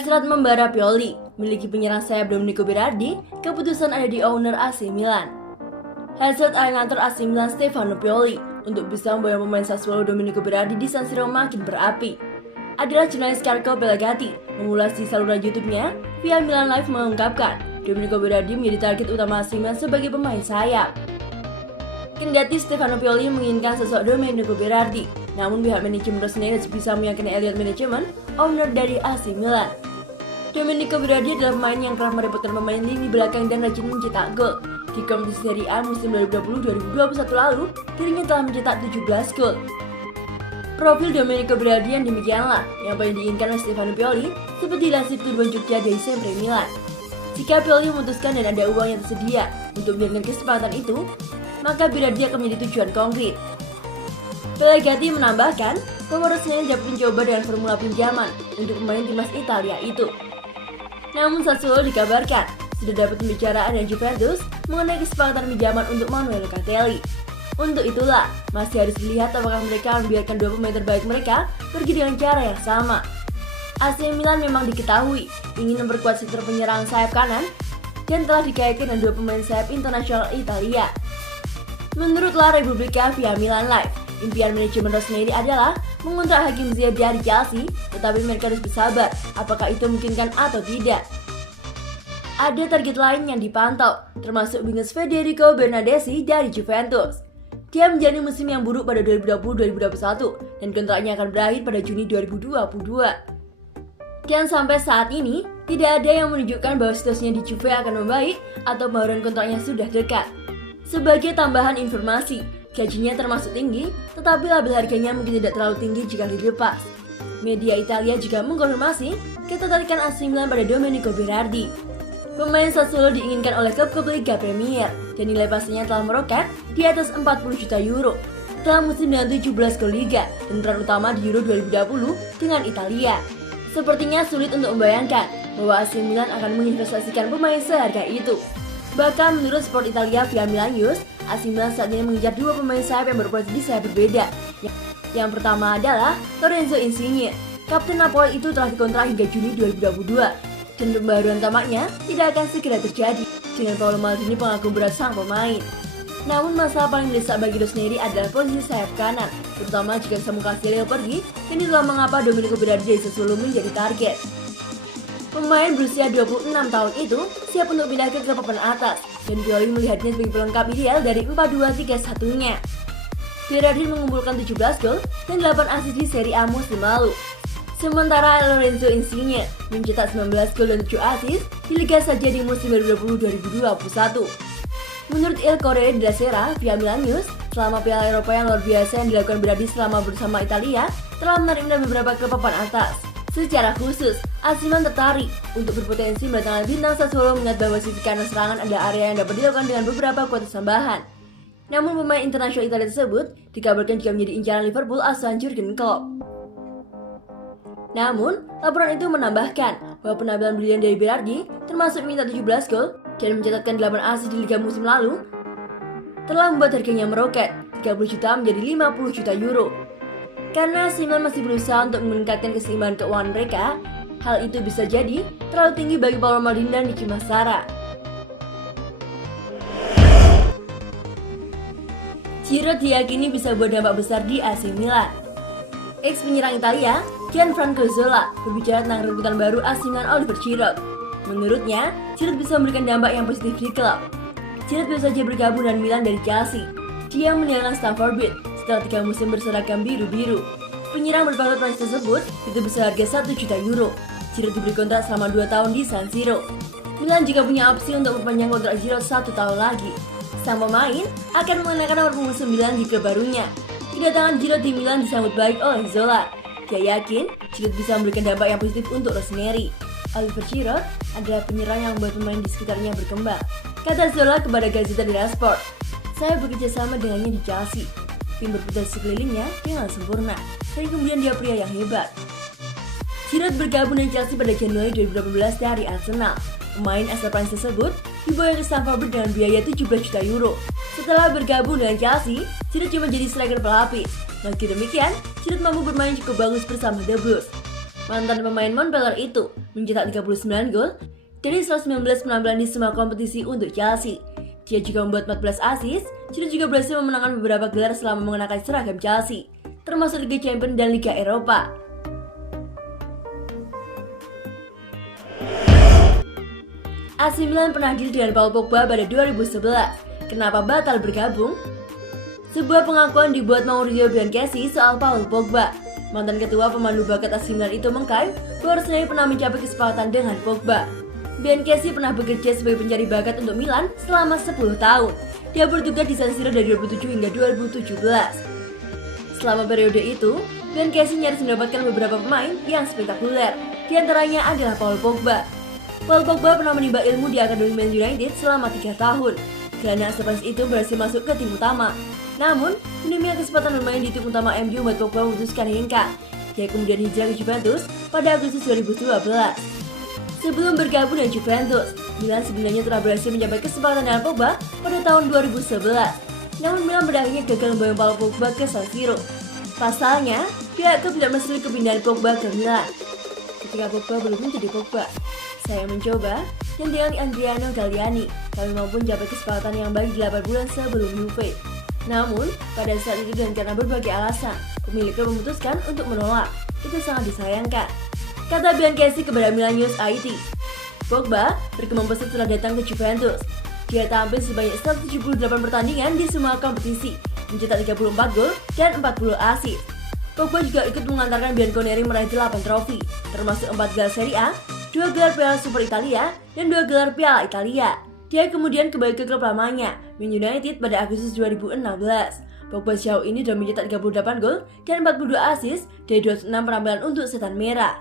Hasrat membara Pioli, memiliki penyerang sayap Domenico Berardi, keputusan ada di owner AC Milan. Hasrat alinator AC Milan Stefano Pioli untuk bisa membawa pemain Sassuolo Domenico Berardi di San Siro makin berapi. Adalah jurnalis Carlo Pelagatti mengulas di saluran YouTube-nya via Milan Live mengungkapkan Domenico Berardi menjadi target utama AC Milan sebagai pemain sayap. Kendati Stefano Pioli menginginkan sosok Domenico Berardi, namun pihak manajemen Rossoneri bisa meyakini Elliott Management, owner dari AC Milan. Domenico Berardi adalah pemain yang kerap merepotkan pemain lini belakang dan rajin mencetak gol. Di kompetisi Serie A musim 2020-2021 lalu, dirinya telah mencetak 17 gol. Profil Domenico Berardi yang demikianlah yang paling diinginkan oleh Stefano Pioli, seperti dilansir Turbon Jogja dari Sempre Milan. Jika Pioli memutuskan dan ada uang yang tersedia untuk menjalankan kesepakatan itu, maka Berardi akan menjadi tujuan konkret. Pelagatti menambahkan bahwa Rossoneri dapat mencoba dengan formula pinjaman untuk pemain timnas Italia itu. Namun Sassuolo dikabarkan sudah dapat pembicaraan dengan Juventus mengenai kesepakatan pinjaman untuk Manuel Locatelli. Untuk itulah, masih harus dilihat apakah mereka akan membiarkan dua pemain terbaik mereka pergi dengan cara yang sama. AC Milan memang diketahui ingin memperkuat sektor penyerang sayap kanan dan telah dikaitkan dengan dua pemain sayap internasional Italia. Menurut La Repubblica via Milan Live, impian manajemen Rossoneri adalah mengontrak Hakim Ziyech dari Chelsea, tetapi mereka harus bersabar apakah itu memungkinkan atau tidak. Ada target lain yang dipantau, termasuk Vinicius Federico Bernardeschi dari Juventus. Dia menjalani musim yang buruk pada 2020-2021 dan kontraknya akan berakhir pada Juni 2022. Dan sampai saat ini, tidak ada yang menunjukkan bahwa situasinya di Juve akan membaik atau bahasan kontraknya sudah dekat. Sebagai tambahan informasi, gajinya termasuk tinggi, tetapi label harganya mungkin tidak terlalu tinggi jika dilepas. Media Italia juga mengkonfirmasi ketertarikan AC Milan pada Domenico Berardi. Pemain Sassuolo diinginkan oleh klub Liga Premier dan nilai pastinya telah meroket di atas 40 juta euro setelah musim dengan 17 gol Liga dan peran utama di Euro 2020 dengan Italia. Sepertinya sulit untuk membayangkan bahwa AC Milan akan menginvestasikan pemain seharga itu. Bahkan menurut Sport Italia via Milan News, AC Milan saat ini mengejar dua pemain sayap yang berprofesi di sayap berbeda. Yang pertama adalah Lorenzo Insigne. Kapten Napoli itu telah dikontrak hingga Juni 2022. Dan pembaruan tampaknya tidak akan segera terjadi dengan Paolo Maldini pengagum berat sang pemain. Namun masalah paling mendesak bagi Rossoneri adalah posisi sayap kanan, terutama jika Samu Casileo pergi, dan itulah mengapa Domenico Berardi dari Sassuolo menjadi target. Pemain berusia 26 tahun itu siap untuk pindah ke klub papan atas, dan Pioli melihatnya sebagai pelengkap ideal dari 4-2-3-1-nya. Berardi mengumpulkan 17 gol dan 8 assist di Serie A musim lalu. Sementara Lorenzo Insigne mencetak 19 gol dan 7 assist di Liga saja di musim 2020-2021. Menurut Il Corriere della Sera via Milan News, selama Piala Eropa yang luar biasa yang dilakukan Berardi selama bersama Italia telah menarik beberapa klub papan atas. Secara khusus, AC Milan tertarik untuk berpotensi mendatangkan bintang Sassuolo mengingat bahwa sisi kanan serangan ada area yang dapat dilakukan dengan beberapa kualitas tambahan. Namun pemain internasional Italia tersebut dikabarkan juga menjadi incaran Liverpool asuhan Jurgen Klopp. Namun, laporan itu menambahkan bahwa penampilan brilian dari Berardi, termasuk minta 17 gol dan mencatatkan 8 assist di Liga musim lalu, telah membuat harganya meroket 30 juta menjadi 50 juta euro. Karena AC Milan masih berusaha untuk meningkatkan keseimbangan keuangan mereka, hal itu bisa jadi terlalu tinggi bagi Paolo Maldini dan Michy Massara. Giroud diyakini bisa buat dampak besar di AC Milan. Ex penyerang Italia, Gianfranco Zola, berbicara tentang rebutan baru AC Milan Oliver Giroud. Menurutnya, Giroud bisa memberikan dampak yang positif di klub. Giroud baru saja bergabung dengan Milan dari Chelsea. Dia meninggalkan Stamford Bridge setelah 3 musim berseragam biru-biru. Penyerang berpangkat Prancis tersebut itu berharga 1 juta euro. Giroud diberi kontrak selama 2 tahun di San Siro. Milan juga punya opsi untuk memperpanjang kontrak Giroud 1 tahun lagi. Sang pemain akan mengenakan nomor punggung 9 di klub barunya. Kedatangan Giroud di Milan disambut baik oleh Zola. Dia yakin Giroud bisa memberikan dampak yang positif untuk Rossoneri. Oliver Giroud adalah penyerang yang membuat pemain di sekitarnya berkembang. Kata Zola kepada Gazzetta dello Sport, "Saya bekerja sama dengannya di Chelsea. Tim berputar sekelilingnya dengan sempurna, dan kemudian dia pria yang hebat." Giroud bergabung dengan Chelsea pada Januari 2018 dari Arsenal. Pemain asal Prancis tersebut dibawa ke Stamford Bridge dengan biaya 17 juta euro. Setelah bergabung dengan Chelsea, Giroud cuma jadi striker pelapis. Meski demikian, Giroud mampu bermain cukup bagus bersama The Blues. Mantan pemain Montpellier itu mencetak 39 gol dari 119 penampilan di semua kompetisi untuk Chelsea. Dia juga membuat 14 assist, dan juga berhasil memenangkan beberapa gelar selama mengenakan seragam Chelsea, termasuk Liga Champions dan Liga Eropa. AC Milan pernah deal dengan Paul Pogba pada 2011. Kenapa batal bergabung? Sebuah pengakuan dibuat Maurizio Bianchessi soal Paul Pogba. Mantan ketua pemandu bakat AC Milan itu mengklaim bahwa Arsenal pernah mencapai kesepakatan dengan Pogba. Bianchessi pernah bekerja sebagai pencari bakat untuk Milan selama 10 tahun. Dia bertugas di San Siro dari 2007 hingga 2017. Selama periode itu, Bianchessi nyaris mendapatkan beberapa pemain yang spektakuler. Di antaranya adalah Paul Pogba. Paul Pogba pernah menimba ilmu di Akademi Man United selama 3 tahun. Gelandang Spanyol itu berhasil masuk ke tim utama. Namun, minimnya kesempatan bermain di tim utama MU membuat Pogba memutuskan hengkang. Dia kemudian hijrah ke Juventus pada Agustus 2012. Sebelum bergabung dengan Juventus, Milan sebenarnya telah berhasil mencapai kesepakatan dengan Pogba pada tahun 2011. Namun Milan pada akhirnya gagal membawa Paul Pogba ke San Siro. Pasalnya, pihak klub tidak merestui kepindahan Pogba ke Milan. Ketika Pogba belum menjadi Pogba, saya mencoba dan dengan Adriano Galliani, kami mampu mencapai kesepakatan yang baik 8 bulan sebelum Juve. Namun, pada saat itu dan karena berbagai alasan, pemilik klub memutuskan untuk menolak. Itu sangat disayangkan, kata Bianchessi kepada Milan News IT. Pogba berkembang pesat setelah datang ke Juventus. Dia tampil sebanyak 178 pertandingan di semua kompetisi, mencetak 34 gol dan 40 assist. Pogba juga ikut mengantarkan Bianconeri meraih 8 trofi, termasuk 4 gelar Serie A, 2 gelar Piala Super Italia, dan 2 gelar Piala Italia. Dia kemudian kembali ke klub lamanya, Man United pada Agustus 2016. Pogba sejauh ini sudah mencetak 38 gol dan 42 assist dari 26 penampilan untuk Setan Merah.